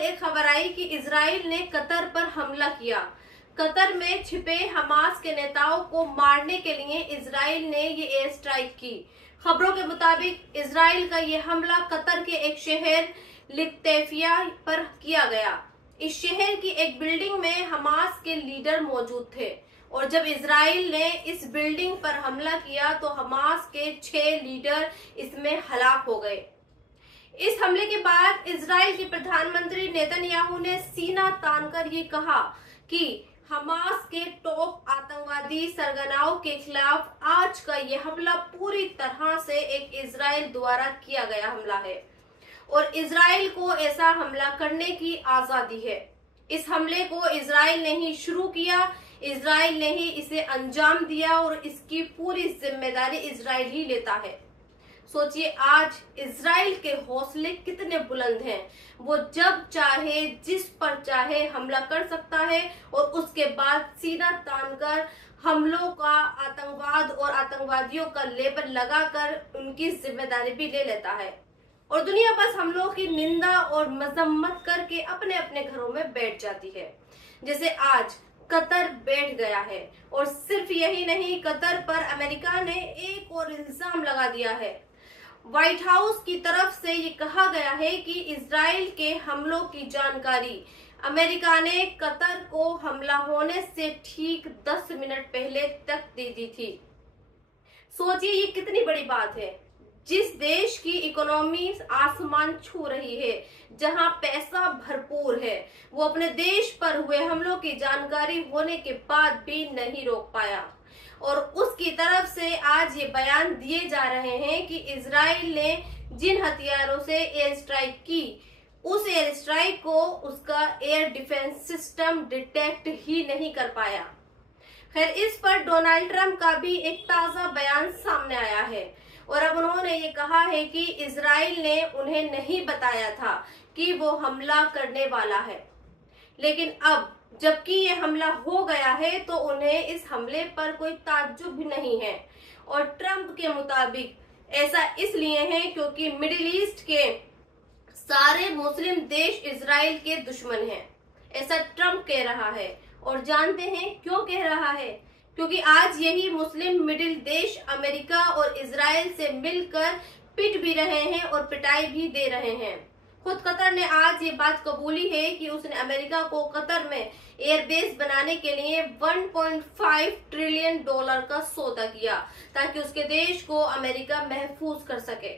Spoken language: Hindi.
एक खबर आई कि इजराइल ने कतर पर हमला किया। कतर में छिपे हमास के नेताओं को मारने के लिए इजराइल ने ये एयर स्ट्राइक की। खबरों के मुताबिक इजराइल का ये हमला कतर के एक शहर लितैफिया पर किया गया। इस शहर की एक बिल्डिंग में हमास के लीडर मौजूद थे और जब इजराइल ने इस बिल्डिंग पर हमला किया तो हमास के 6 लीडर इसमें हलाक हो गए। इस हमले के बाद इजराइल के प्रधानमंत्री नेतन्याहू ने सीना तानकर ये कहा कि हमास के टॉप आतंकवादी सरगनाओं के खिलाफ आज का ये हमला पूरी तरह से एक इजराइल द्वारा किया गया हमला है और इजराइल को ऐसा हमला करने की आजादी है। इस हमले को इजराइल ने ही शुरू किया, इजराइल ने ही इसे अंजाम दिया और इसकी पूरी जिम्मेदारी इजराइल ही लेता है। सोचिए आज इजराइल के हौसले कितने बुलंद हैं। वो जब चाहे जिस पर चाहे हमला कर सकता है और उसके बाद सीना तानकर हमलों का आतंकवाद और आतंकवादियों का लेबल लगाकर उनकी जिम्मेदारी भी ले लेता है और दुनिया बस हमलों की निंदा और मजम्मत करके अपने अपने घरों में बैठ जाती है। जैसे आज कतर बैठ गया है और सिर्फ यही नहीं, कतर पर अमेरिका ने एक और इल्जाम लगा दिया है। व्हाइट हाउस की तरफ से ये कहा गया है कि इजराइल के हमलों की जानकारी अमेरिका ने कतर को हमला होने से ठीक 10 मिनट पहले तक दे दी थी। सोचिए ये कितनी बड़ी बात है। जिस देश की इकोनॉमी आसमान छू रही है, जहां पैसा भरपूर है, वो अपने देश पर हुए हमलों की जानकारी होने के बाद भी नहीं रोक पाया और उसकी तरफ से आज ये बयान दिए जा रहे हैं कि इजराइल ने जिन हथियारों से एयर स्ट्राइक की, उस एयर स्ट्राइक को उसका एयर डिफेंस सिस्टम डिटेक्ट ही नहीं कर पाया। खैर, इस पर डोनाल्ड ट्रंप का भी एक ताजा बयान सामने आया है और अब उन्होंने ये कहा है कि इजराइल ने उन्हें नहीं बताया था कि वो हमला करने वाला है, लेकिन अब जबकि ये हमला हो गया है तो उन्हें इस हमले पर कोई ताज्जुब भी नहीं है। और ट्रंप के मुताबिक ऐसा इसलिए है क्योंकि मिडिल ईस्ट के सारे मुस्लिम देश इजराइल के दुश्मन हैं, ऐसा ट्रंप कह रहा है। और जानते हैं क्यों कह रहा है? क्योंकि आज यही मुस्लिम मिडिल देश अमेरिका और इजराइल से मिलकर पिट भी रहे हैं और पिटाई भी दे रहे हैं। खुद कतर ने आज ये बात कबूली है कि उसने अमेरिका को कतर में एयरबेस बनाने के लिए 1.5 ट्रिलियन डॉलर का सौदा किया ताकि उसके देश को अमेरिका महफूज कर सके।